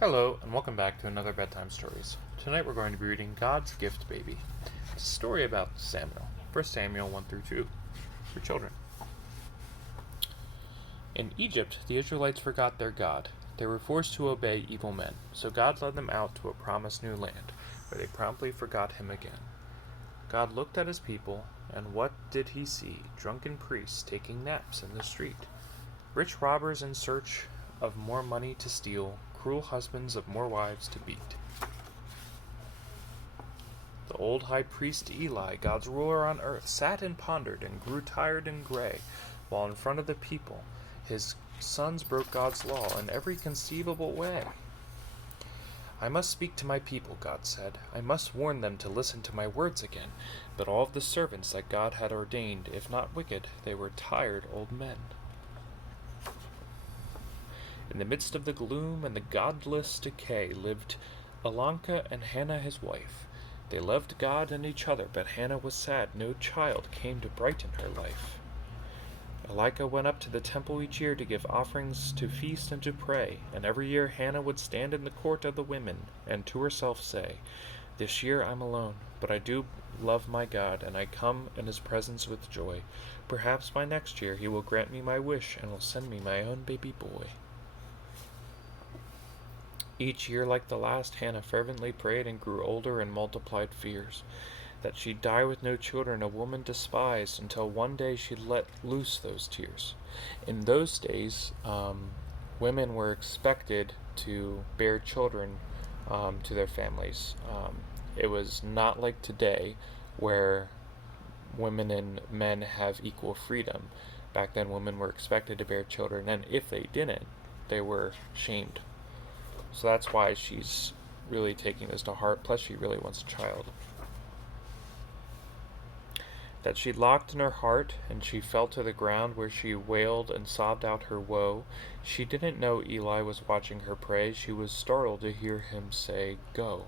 Hello, and welcome back to another Bedtime Stories. Tonight we're going to be reading God's Gift Baby. It's a story about Samuel. 1 Samuel 1 through 2 for children. In Egypt, the Israelites forgot their God. They were forced to obey evil men, so God led them out to a promised new land, where they promptly forgot him again. God looked at his people, and what did he see? Drunken priests taking naps in the street. Rich robbers in search of more money to steal, cruel husbands of more wives to beat. The old high priest Eli, God's ruler on earth, sat and pondered and grew tired and gray, while in front of the people his sons broke God's law in every conceivable way. I must speak to my people, God said. I must warn them to listen to my words again. But all of the servants that God had ordained, if not wicked, they were tired old men. In the midst of the gloom and the godless decay lived Elanka and Hannah his wife. They loved God and each other, but Hannah was sad. No child came to brighten her life. Elisha went up to the temple each year to give offerings, to feast, and to pray. And every year Hannah would stand in the court of the women, and to herself say, "This year I'm alone, but I do love my God, and I come in his presence with joy. Perhaps by next year he will grant me my wish, and will send me my own baby boy." Each year, like the last, Hannah fervently prayed and grew older and multiplied fears. That she'd die with no children, a woman despised, until one day she let loose those tears. In those days, women were expected to bear children to their families. It was not like today, where women and men have equal freedom. Back then, women were expected to bear children, and if they didn't, they were shamed. So that's why she's really taking this to heart. Plus, she really wants a child. That she locked in her heart, and she fell to the ground, where she wailed and sobbed out her woe. She didn't know Eli was watching her pray. She was startled to hear him say, "Go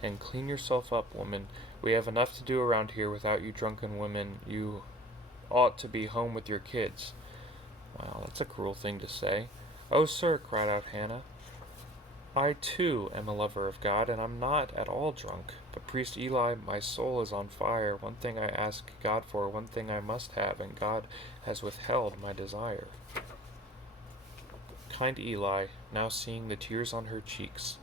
and clean yourself up, woman. We have enough to do around here without you drunken women. You ought to be home with your kids." Wow, that's a cruel thing to say. "Oh, sir," cried out Hannah, "I, too, am a lover of God, and I'm not at all drunk. But, Priest Eli, my soul is on fire. One thing I ask God for, one thing I must have, and God has withheld my desire." Kind Eli, now seeing the tears on her cheeks,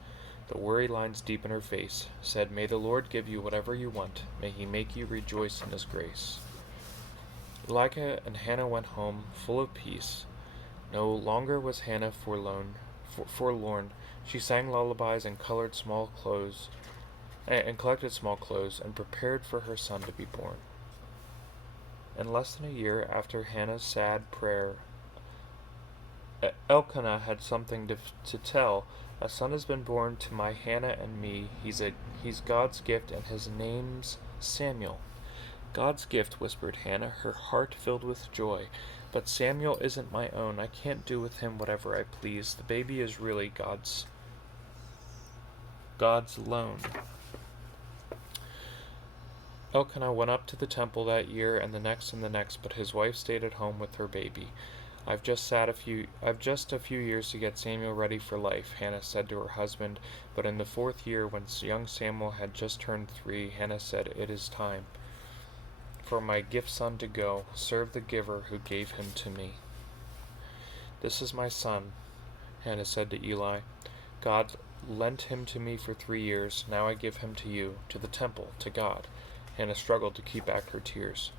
the worry lines deep in her face, said, "May the Lord give you whatever you want. May he make you rejoice in his grace." Elisha and Hannah went home, full of peace. No longer was Hannah forlorn. She sang lullabies and collected small clothes, and prepared for her son to be born. In less than a year after Hannah's sad prayer, Elkanah had something to tell. "A son has been born to my Hannah and me. He's God's gift, and his name's Samuel." "God's gift," whispered Hannah, her heart filled with joy. "But Samuel isn't my own. I can't do with him whatever I please. The baby is really God's loan." Elkanah went up to the temple that year and the next, but his wife stayed at home with her baby. I've just a few years to get Samuel ready for life," Hannah said to her husband. But in the 4th year, when young Samuel had just turned 3, Hannah said, "It is time for my gift son to go, serve the giver who gave him to me." "This is my son," Hannah said to Eli. "God lent him to me for 3 years. Now I give him to you, to the temple, to God." Hannah struggled to keep back her tears.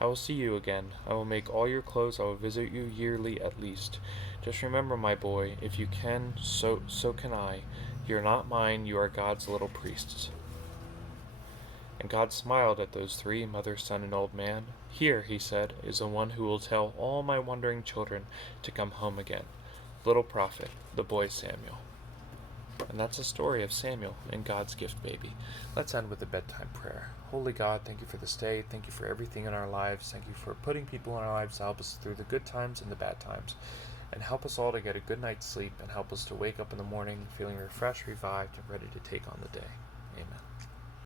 "I will see you again. I will make all your clothes. I will visit you yearly at least. Just remember, my boy, if you can, so can I. You're not mine. You are God's little priests." And God smiled at those 3, mother, son, and old man. "Here," he said, "is the one who will tell all my wandering children to come home again. Little prophet, the boy Samuel." And that's the story of Samuel and God's gift baby. Let's end with a bedtime prayer. Holy God, thank you for this day. Thank you for everything in our lives. Thank you for putting people in our lives to help us through the good times and the bad times. And help us all to get a good night's sleep, and help us to wake up in the morning feeling refreshed, revived, and ready to take on the day. Amen.